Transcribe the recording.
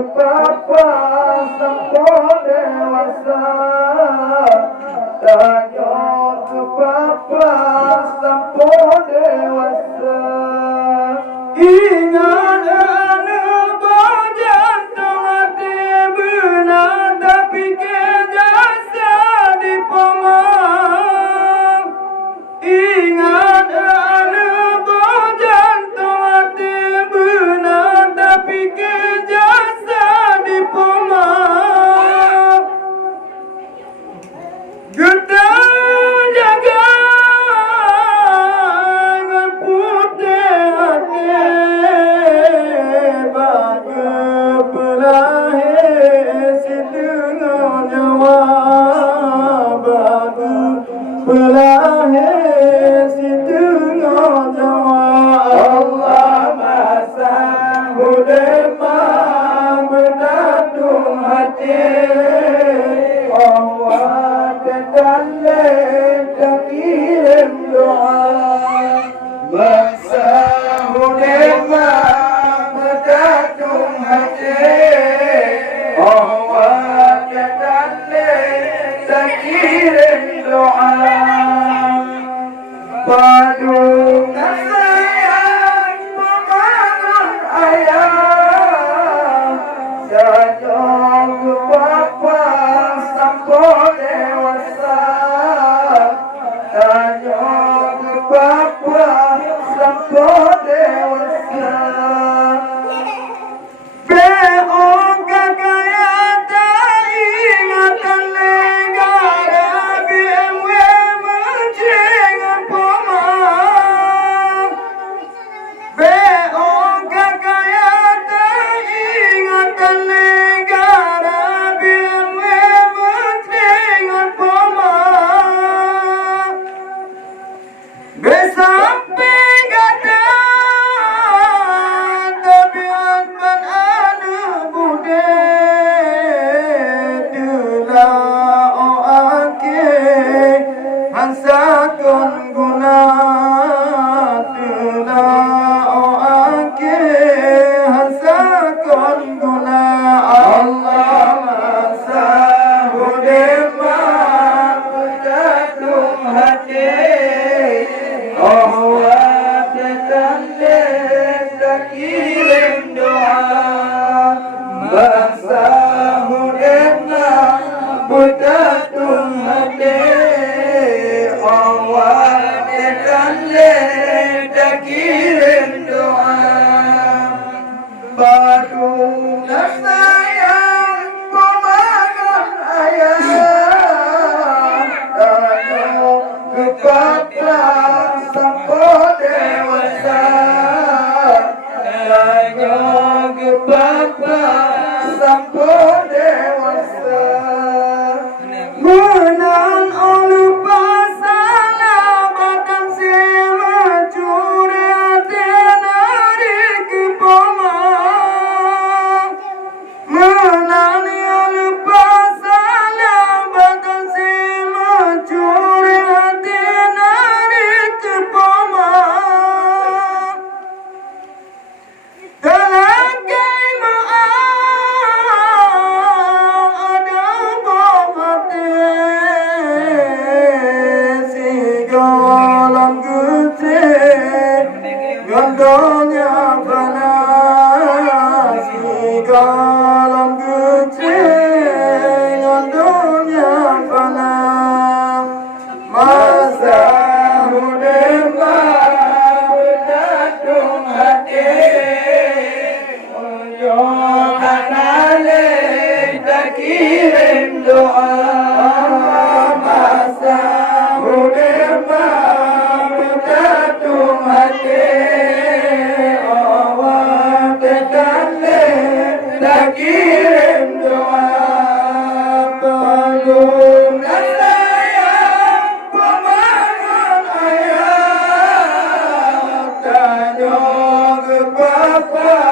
Papa sampun dewasa, tanyok Papa sampun dewasa. Ingat anak bajan hati benar tapi kejasa di pemang. Ingat anak bajan hati benar tapi kejasa di pemang. Getah jaga putih hati bagi pelahir setengah nyawa bagi pelahir setengah nyawa. Allah masa hudemah berdatung hati Allah tetandai kirim doa masa hudemah berdatung hati Allah tetandai kirim doa padu sayang memangan ayah jajang Papa sampun dewasa jajang Papa sampun dewasa. Beong kakaya tak ingatan negara BMW mencingat pemang. Beong kakaya tak ingatan negara BMW mencingat pemang. Besampai kata tabiat ban anak bude telah oake hansakon guna telah oake hansakon guna. Allah masa hudemah berdatung hati Allah tetandai kirim doa masa hudemah berdatung hati Allah tetandai kirim doa padu sayang memangan ayah tanyok Papa sampun dewasa tanyok Papa sampun dewasa. Menang oleh pasalah batang sewa curi hati narik ke pemang. Menang oleh pasalah batang sewa curi hati narik ke pemang. Telakai maaf ada bom hati sigalan gede gondolnya panas sigalan gede gondolnya panas masa hudemah berdatung hati kirim doa masa hudemah berdatung hati Allah tetandai kirim doa bangun sayang pemangan ayah tanyok Papa